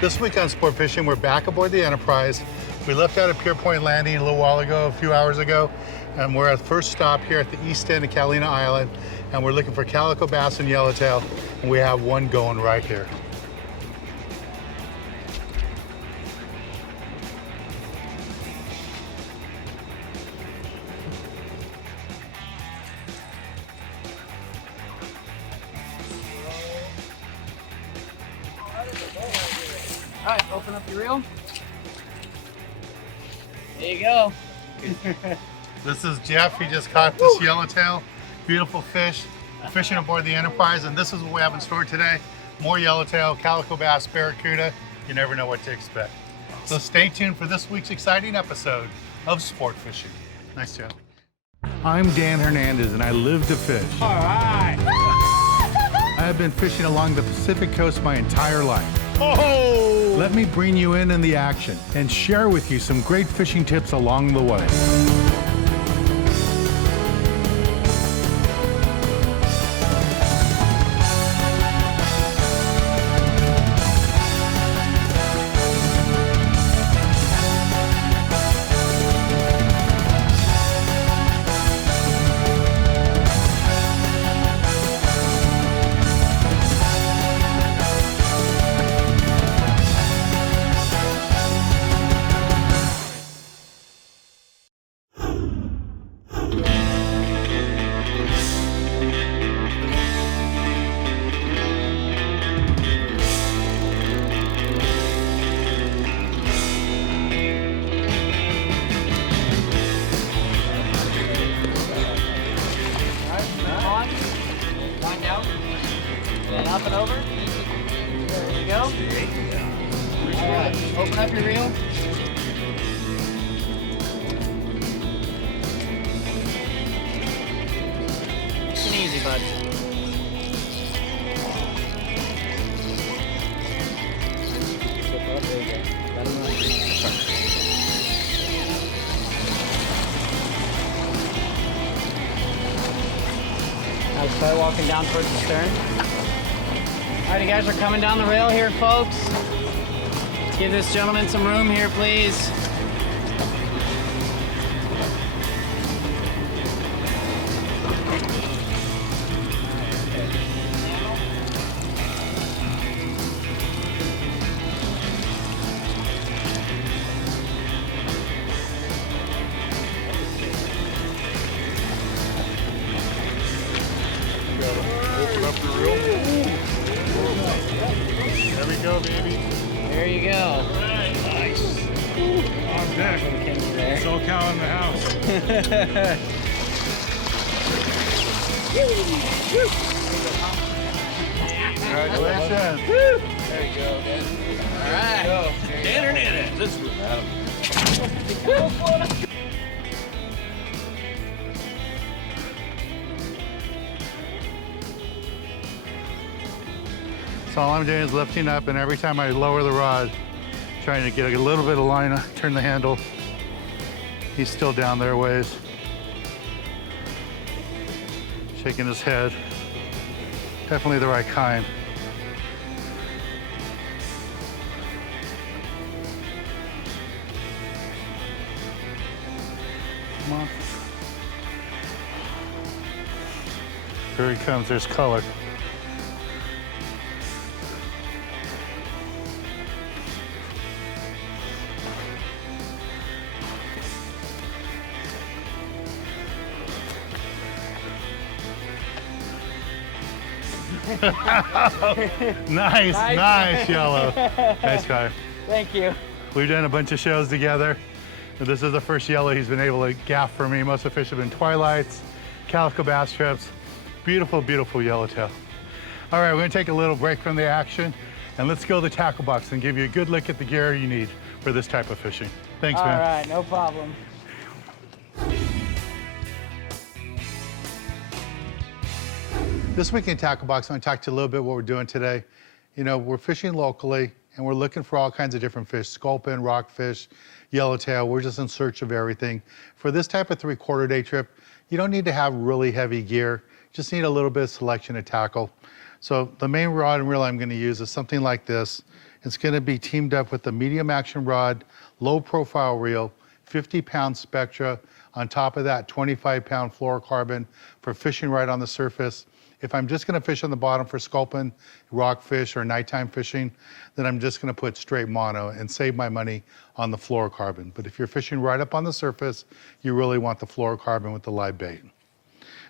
This week on Sport Fishing, we're back aboard the Enterprise. We left out at Pier Point Landing a little while ago, a few hours ago, and we're at the first stop here at the east end of Catalina Island, and we're looking for calico bass and yellowtail, and we have one going right here. All right, open up your reel. There you go. This is Jeff. He just caught this yellowtail. Beautiful fish. Fishing aboard the Enterprise, and this is what we have in store today. More yellowtail, calico bass, barracuda. You never know what to expect. So stay tuned for this week's exciting episode of Sport Fishing. Nice job. I'm Dan Hernandez, and I live to fish. All right. I have been fishing along the Pacific coast my entire life. Oh! Let me bring you in the action and share with you some great fishing tips along the way. Up and over. There you go. All right. Open up your reel. Nice and easy, bud. Now start walking down towards the stern. All right, you guys are coming down the rail here, folks. Let's give this gentleman some room here, please. Open up the reel. There we go, baby. There you go. All right. Nice. On deck. There. SoCal in the house. Congratulations. There you go. All right. Dan Hernandez. This is Adam. So all I'm doing is lifting up, and every time I lower the rod, trying to get a little bit of line, turn the handle. He's still down there a ways. Shaking his head. Definitely the right kind. Come on. Here he comes, there's color. Nice yellow. Nice guy. Thank you. We've done a bunch of shows together. This is the first yellow he's been able to gaff for me. Most of the fish have been twilights, calico bass trips. Beautiful, beautiful yellowtail. All right, we're gonna take a little break from the action, and let's go to the tackle box and give you a good look at the gear you need for this type of fishing. Thanks, man. All right, no problem. This week in Tackle Box, I'm going to talk to you a little bit what we're doing today. You know, we're fishing locally, and we're looking for all kinds of different fish, sculpin, rockfish, yellowtail. We're just in search of everything. For this type of 3/4 day trip, you don't need to have really heavy gear. Just need a little bit of selection of tackle. So the main rod and reel I'm going to use is something like this. It's gonna be teamed up with the medium action rod, low profile reel, 50-pound Spectra. On top of that, 25-pound fluorocarbon for fishing right on the surface. If I'm just gonna fish on the bottom for sculpin, rockfish, or nighttime fishing, then I'm just gonna put straight mono and save my money on the fluorocarbon. But if you're fishing right up on the surface, you really want the fluorocarbon with the live bait.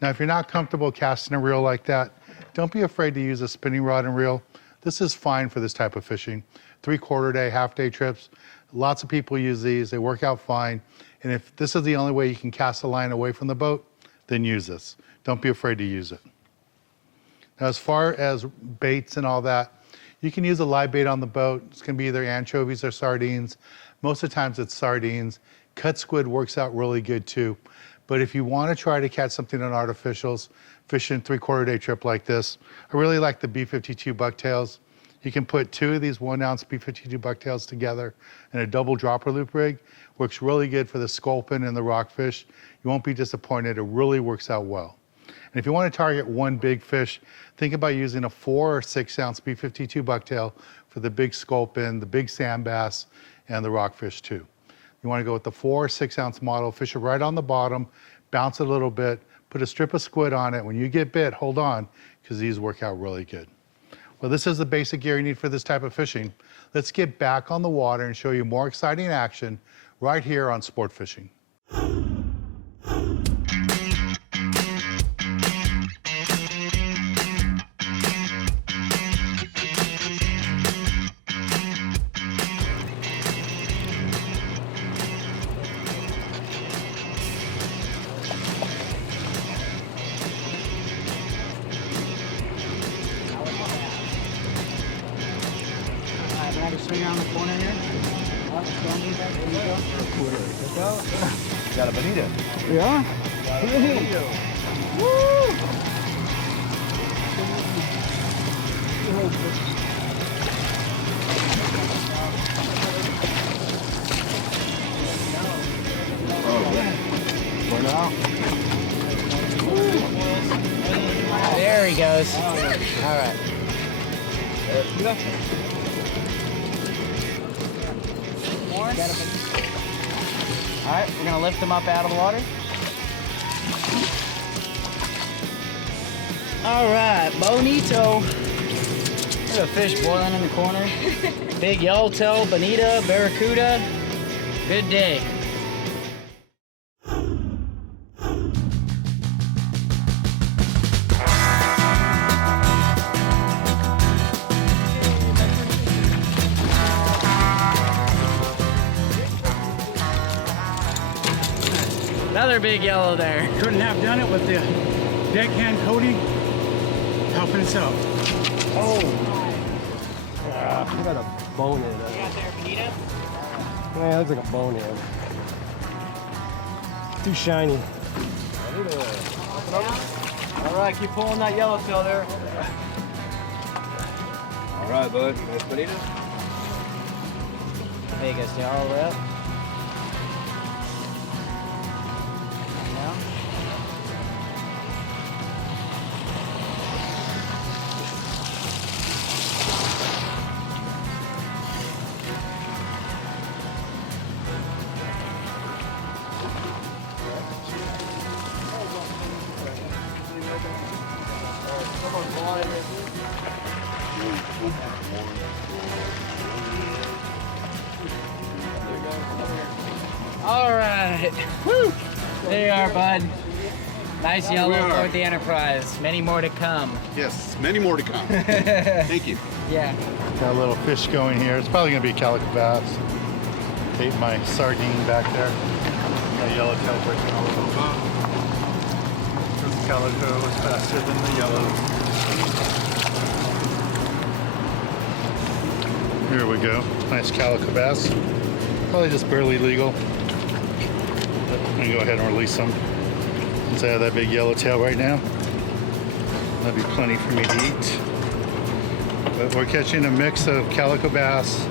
Now, if you're not comfortable casting a reel like that, don't be afraid to use a spinning rod and reel. This is fine for this type of fishing. 3/4 day, half-day trips. Lots of people use these. They work out fine. And if this is the only way you can cast a line away from the boat, then use this. Don't be afraid to use it. Now, as far as baits and all that, you can use a live bait on the boat. It's gonna be either anchovies or sardines. Most of the times it's sardines. Cut squid works out really good too. But if you wanna try to catch something on artificials, fishing 3/4 day trip like this, I really like the B52 Bucktails. You can put 2 of these 1-ounce B52 Bucktails together in a double dropper loop rig. Works really good for the sculpin and the rockfish. You won't be disappointed. It really works out well. And if you want to target one big fish, think about using a 4 or 6-ounce B52 Bucktail for the big sculpin, the big sand bass, and the rockfish too. You want to go with the 4 or 6-ounce model, fish it right on the bottom, bounce it a little bit, put a strip of squid on it. When you get bit, hold on, because these work out really good. Well, this is the basic gear you need for this type of fishing. Let's get back on the water and show you more exciting action right here on Sport Fishing. Swing around the corner here. Got a bonita. Yeah? Woo! There he goes. All right. All right, we're gonna lift them up out of the water. All right, bonito. Look at a fish boiling in the corner. Big yellowtail, bonita, barracuda. Good day. Another big yellow there. Couldn't have done it with the deckhand coating helping us out. Oh! I got a bonehead. You got there, bonita? Yeah, looks like a bonehead. Too shiny. All right, keep pulling that yellowtail there. All right, bud. Nice bonita. Vegas, you all the way up. Down. All right. Woo! There you are, bud. Nice yellow for the Enterprise. Many more to come. Yes, many more to come. Thank you. Yeah. Got a little fish going here. It's probably gonna be a calico bass. Ate my sardine back there. Got yellowtail breaking all over the boat. This calico is faster than the yellow. Here we go. Nice calico bass. Probably just barely legal. But I'm gonna go ahead and release them. Since I have that big yellowtail right now. That'll be plenty for me to eat. But we're catching a mix of calico bass,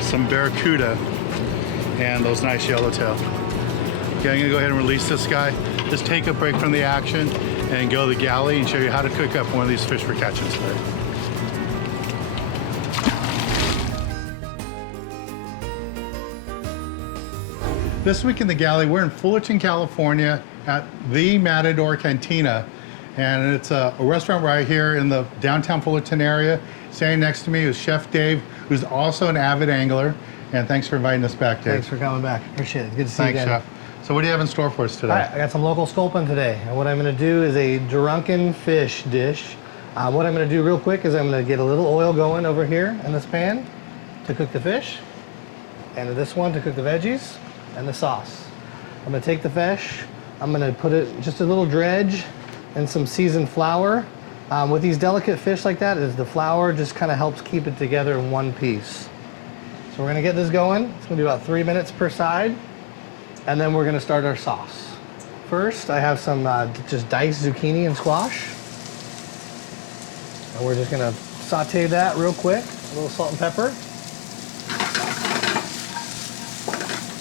some barracuda, and those nice yellowtail. Okay, I'm gonna go ahead and release this guy. Just take a break from the action and go to the galley and show you how to cook up one of these fish for catching today. This week in the Galley, we're in Fullerton, California at the Matador Cantina. And it's a restaurant right here in the downtown Fullerton area. Standing next to me is Chef Dave, who's also an avid angler. And thanks for inviting us back, Dave. Thanks for coming back. Appreciate it. Good to see you Thanks, again. Chef. So what do you have in store for us today? All right, I got some local sculpin today. And what I'm gonna do is a drunken fish dish. What I'm gonna do real quick is I'm gonna get a little oil going over here in this pan to cook the fish. And this one to cook the veggies and the sauce. I'm gonna take the fish, I'm gonna put it just a little dredge and some seasoned flour. With these delicate fish like that, is the flour just kind of helps keep it together in one piece. So we're gonna get this going. It's gonna be about 3 minutes per side. And then we're gonna start our sauce. First, I have some just diced zucchini and squash. And we're just gonna saute that real quick. A little salt and pepper.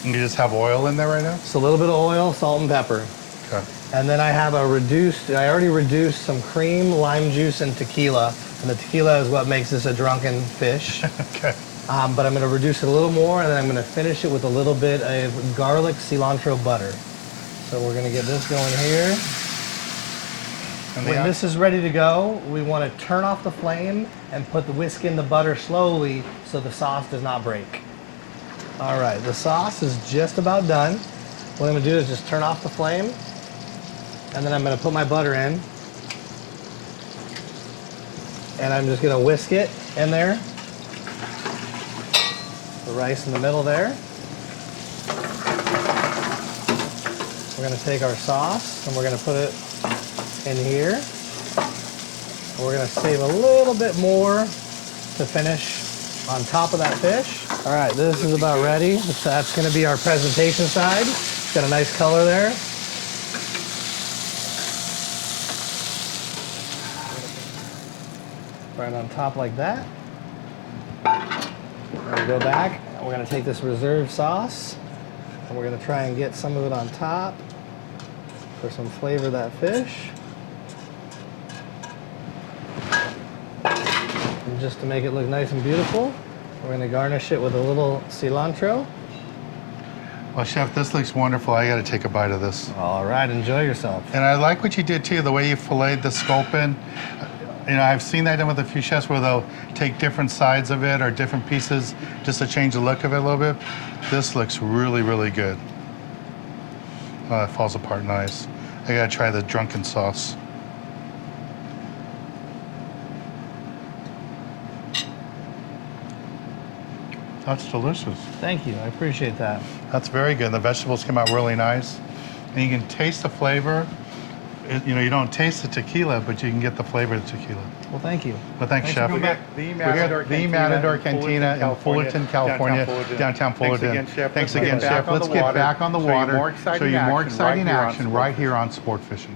And you just have oil in there right now? Just a little bit of oil, salt and pepper. Okay. And then I have I already reduced some cream, lime juice, and tequila. And the tequila is what makes this a drunken fish. Okay. But I'm gonna reduce it a little more, and then I'm gonna finish it with a little bit of garlic cilantro butter. So we're gonna get this going here. And When this is ready to go, we wanna turn off the flame and put the whisk in the butter slowly so the sauce does not break. All right, the sauce is just about done. What I'm gonna do is just turn off the flame, and then I'm gonna put my butter in. And I'm just gonna whisk it in there. The rice in the middle there. We're gonna take our sauce and we're gonna put it in here. And we're gonna save a little bit more to finish on top of that fish. All right, this is about ready. That's gonna be our presentation side. It's got a nice color there. Right on top like that. We're gonna go back, and we're gonna take this reserve sauce, and we're gonna try and get some of it on top for some flavor of that fish. And just to make it look nice and beautiful, we're gonna garnish it with a little cilantro. Well, Chef, this looks wonderful. I gotta take a bite of this. All right, enjoy yourself. And I like what you did too, the way you filleted the sculpin. You know, I've seen that done with a few chefs where they'll take different sides of it or different pieces just to change the look of it a little bit. This looks really, really good. Oh, it falls apart nice. I gotta try the drunken sauce. That's delicious. Thank you, I appreciate that. That's very good. The vegetables come out really nice. And you can taste the flavor. You know, you don't taste the tequila, but you can get the flavor of the tequila. Well, thank you. Well, thanks, Chef. The We're here at the Matador Cantina in Fullerton, California, downtown Fullerton. Thanks again, Chef. Let's get back on the water, show you more exciting action action right here on Sport Fishing.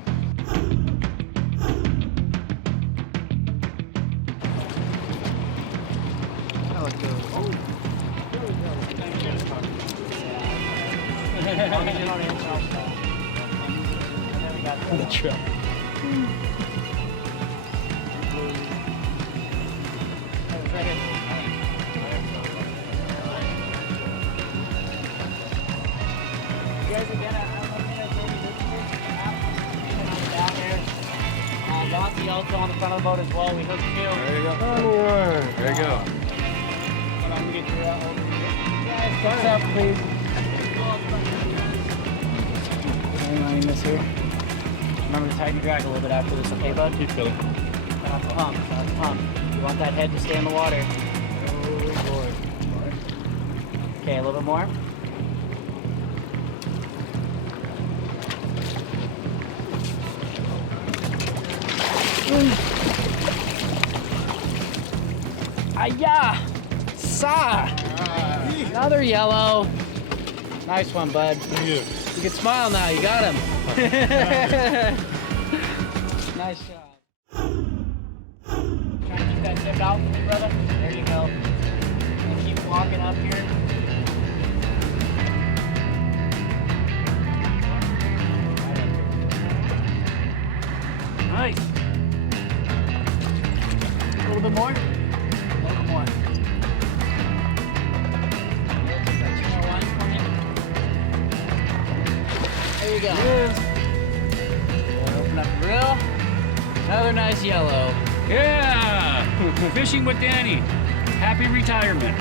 The truck. Got the Yellowtail on the front of the boat as well. We hooked you. There you go. There you go. Hold on, let me get you out over here. Guys, thumbs up, please. Hang this here. Remember to tighten your drag a little bit after this, okay, bud? Keep filling. Not the pump, not the pump. You want that head to stay in the water. Oh, Lord. Okay, a little bit more. Aya! Sa! Another yellow. Nice one, bud. You can smile now. You got him. Nice shot. Trying to keep that zip out for me, brother. There you go. And keep walking up here. Nice. A little bit more. A little bit more. Got 2 more lines for me. you go. Open up the grill. Another nice yellow. Yeah! Fishing with Danny. Happy retirement.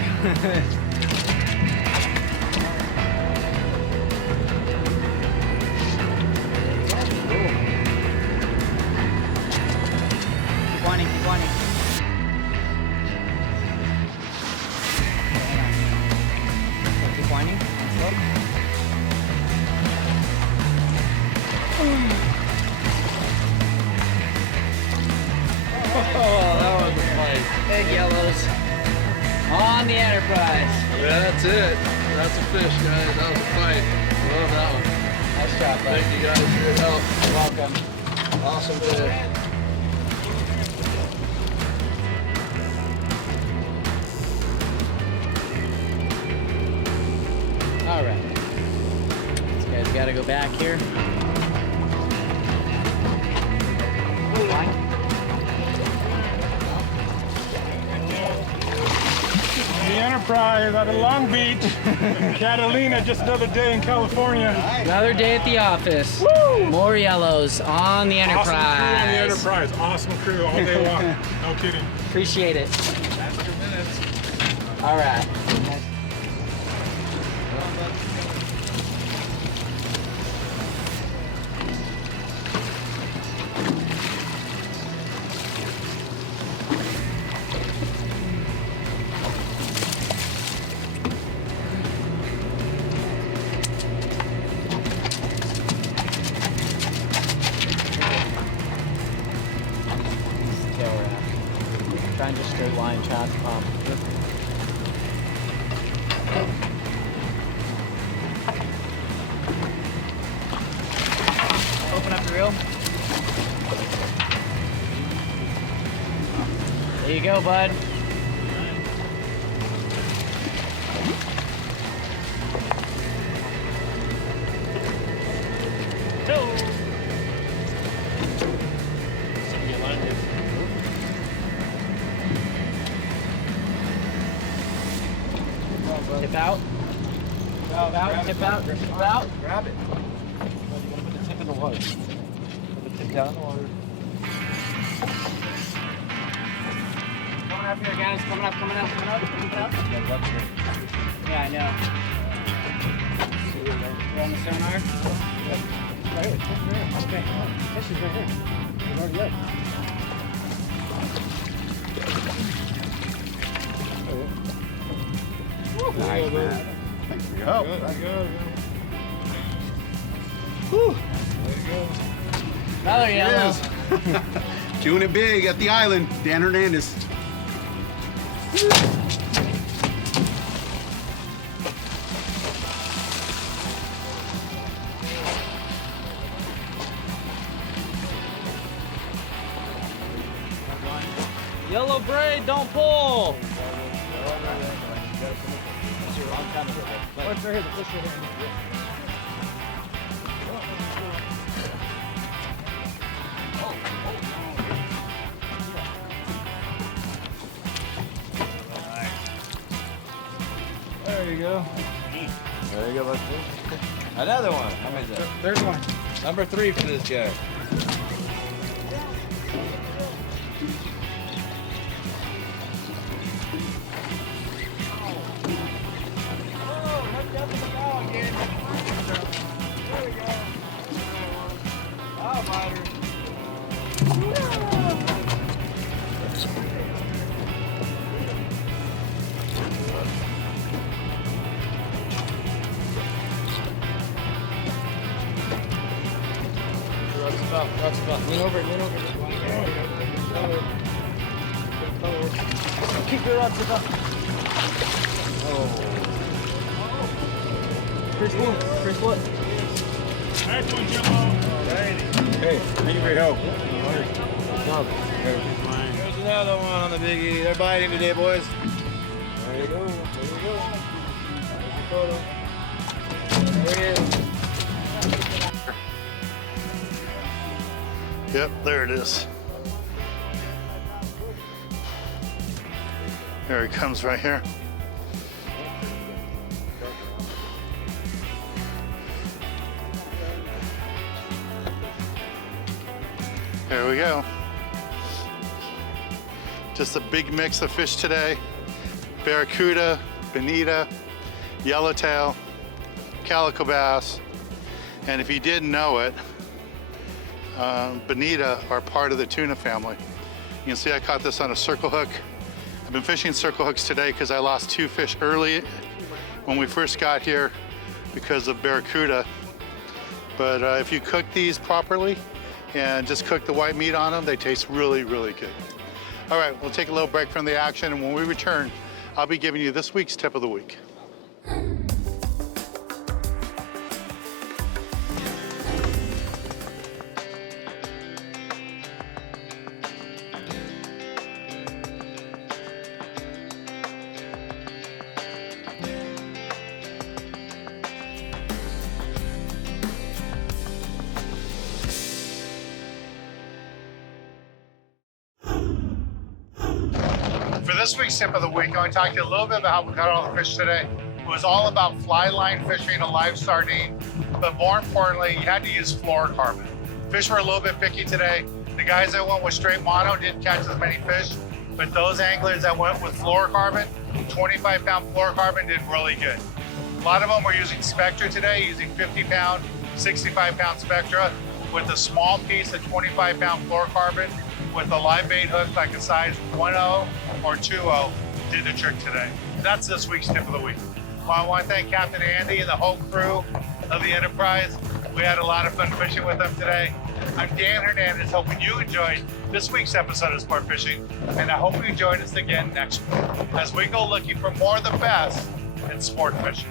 Keep whining, keep whining. Keep whining. Slow. Oh, that was a fight. Big yellows on the Enterprise. That's it. That's a fish, guys. That was a fight. Love that one. Nice job, bud. Thank you guys for your help. You're welcome. Awesome day. All right. These guys got to go back here. The Enterprise out of Long Beach. Catalina, just another day in California. Another day at the office. Woo! More yellows on the Enterprise. Awesome crew on the Enterprise. Awesome crew all day long. No kidding. Appreciate it. All right. Tail wrap. Trying to straight line chat pump. Open up the reel. There you go, bud. Tip out. Tip out. Tip out. Grab it. Put the tip in the water. Put the tip down in the water. Coming up here, guys. Coming up. Yeah, I know. You on the sonar? Right here. Okay. Fish is right here. He's already up. Nice, man. Thanks for your help. Another yellow. Doing it big at the island. Dan Hernandez. Yellow braid, don't pull. There you go. There you go, bud. Another one. How many is that? There's one. Number 3 for this guy. Lean over. Keep your rods up. First one. Nice one, Jimbo. Hey, thank you for your help. There's another one on the biggie. They're biting today, boys. There you go. There's your photo. There he is. Yep, there it is. There he comes right here. There we go. Just a big mix of fish today. Barracuda, bonita, yellowtail, calico bass, and if you didn't know it, bonita are part of the tuna family. You can see I caught this on a circle hook. I've been fishing circle hooks today because I lost 2 fish early when we first got here because of barracuda. But if you cook these properly and just cook the white meat on them, they taste really, really good. All right, we'll take a little break from the action, and when we return, I'll be giving you this week's tip of the week. For this week's tip of the week, I want to talk to you a little bit about how we got all the fish today. It was all about fly line fishing a live sardine, but more importantly, you had to use fluorocarbon. Fish were a little bit picky today. The guys that went with straight mono didn't catch as many fish, but those anglers that went with fluorocarbon, 25-pound fluorocarbon, did really good. A lot of them were using Spectra today, using 50-pound, 65-pound Spectra with a small piece of 25-pound fluorocarbon with a live bait hook like a size 1.0 or 2.0 did the trick today. That's this week's tip of the week. Well, I want to thank Captain Andy and the whole crew of the Enterprise. We had a lot of fun fishing with them today. I'm Dan Hernandez, hoping you enjoyed this week's episode of Sport Fishing, and I hope you join us again next week as we go looking for more of the best in sport fishing.